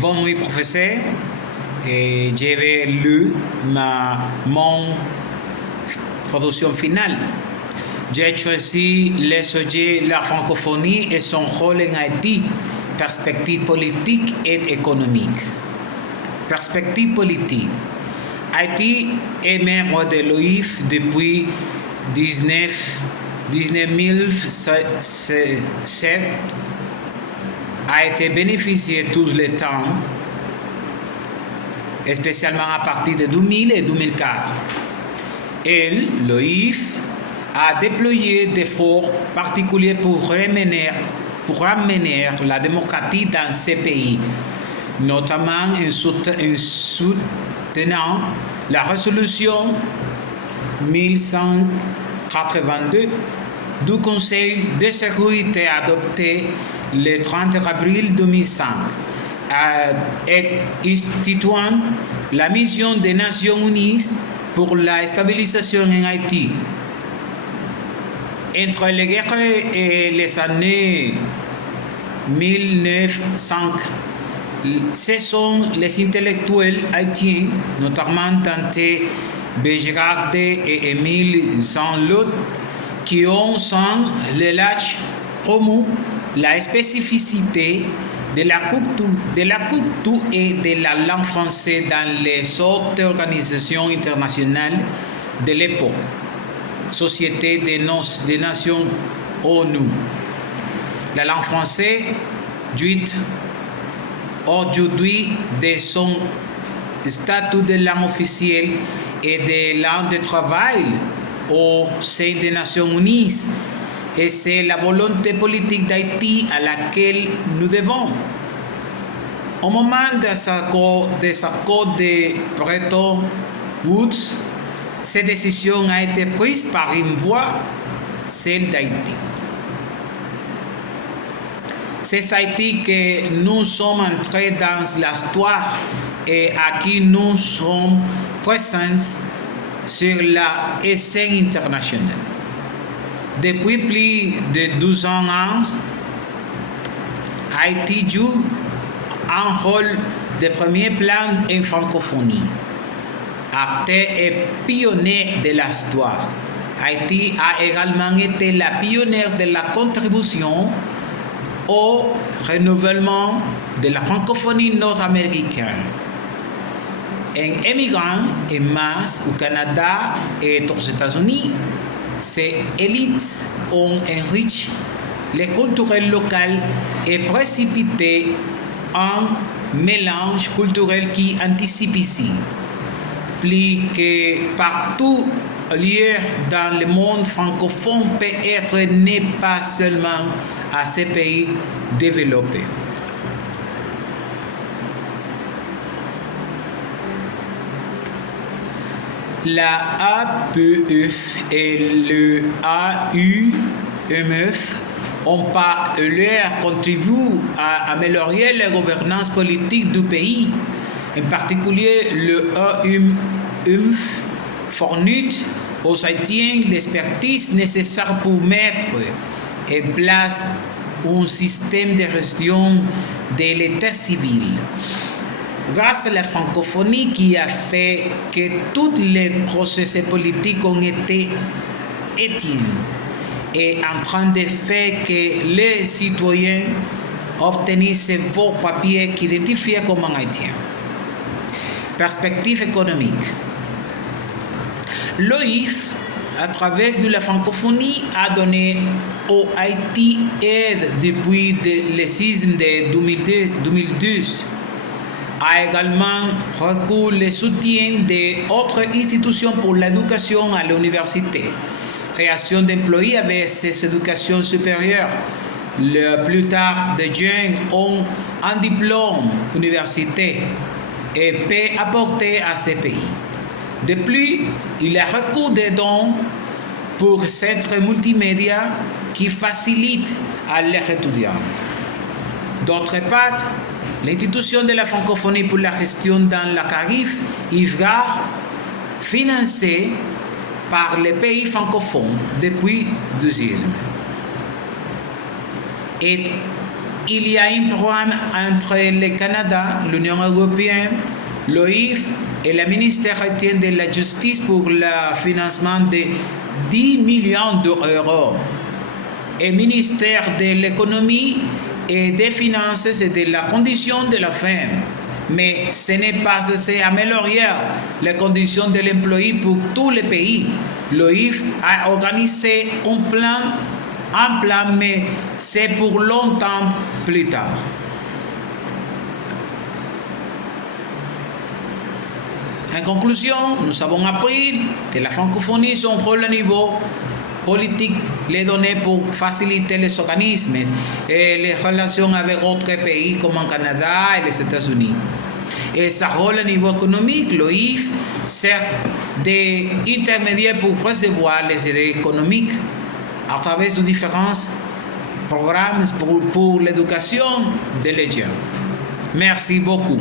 Bonne nuit, professeur. Et j'ai lu mon production finale. J'ai choisi le sujet la francophonie et son rôle en Haïti, perspective politique et économique. Perspective politique. Haïti est membre de l'OIF depuis 1907, a été bénéficié tout le temps, spécialement à partir de 2000 et 2004. Et l'OIF a déployé des efforts particuliers pour ramener la démocratie dans ces pays, notamment en soutenant la résolution 1182 du Conseil de sécurité adoptée le 30 avril 2005 et instituant la mission des Nations Unies pour la stabilisation en Haïti. Entre les guerres et les années 1900, ce sont les intellectuels haïtiens, notamment Dante Bégerarde et Émile Jean-Lot, qui ont sans relâche promu la spécificité de la culture et de la langue française dans les autres organisations internationales de l'époque. Société des Nations ONU. La langue française jouit aujourd'hui de son statut de langue officielle et de langue de travail au sein des Nations Unies. Et c'est la volonté politique d'Haïti à laquelle nous devons. Au moment des accords de Bretton Woods, cette décision a été prise par une voie, celle d'Haïti. C'est Haïti que nous sommes entrés dans l'histoire et à qui nous sommes présents sur la scène internationale. Depuis plus de 12 ans, Haïti joue un rôle de premier plan en francophonie. Acteur et pionnier de l'histoire. Haïti a également été la pionnière de la contribution au renouvellement de la francophonie nord-américaine. En émigrant en masse au Canada et aux États-Unis, ces élites ont enrichi les cultures locales et précipité un mélange culturel qui anticipe ici. Plus que partout ailleurs dans le monde francophone peut-être n'est pas seulement à ces pays développés. La APF et le AUMF ont par leur contribué à améliorer la gouvernance politique du pays. En particulier, le AUMF fournit aux Haïtiens l'expertise nécessaire pour mettre en place un système de gestion de l'état civil. Grâce à la francophonie qui a fait que tous les processus politiques ont été éteints et en train de faire que les citoyens obtiennent ces faux papiers qui identifient comme haïtiens. Perspective économique. L'OIF, à travers de la francophonie, a donné au Haïti aide depuis le séisme de 2012. A également recours le soutien d'autres institutions pour l'éducation à l'université. Création d'emplois avec ces éducations supérieures. Le plus tard, des jeunes ont un diplôme universitaire et peut apporter à ces pays. De plus, il y a recours des dons pour centres multimédia qui facilitent à leurs étudiants. D'autre part, l'institution de la francophonie pour la gestion dans la Caraïbe, IFGAR, financée par les pays francophones depuis le séisme. Et il y a un programme entre le Canada, l'Union européenne, l'OIF et le ministère haïtien de la Justice pour le financement de 10 millions d'euros. Et le ministère de l'Économie et des Finances et de la condition de la femme. Mais ce n'est pas assez améliorer les conditions de l'employé pour tous les pays. L'OIF a organisé un plan, mais c'est pour longtemps plus tard. En conclusion, nous avons appris que la francophonie son rôle au niveau politique, les données pour faciliter les organismes et les relations avec d'autres pays comme le Canada et les États-Unis. Et sa rôle au niveau économique, l'OIF sert d'intermédiaire pour recevoir les aides économiques à travers de différents programmes pour l'éducation de les jeunes. Merci beaucoup.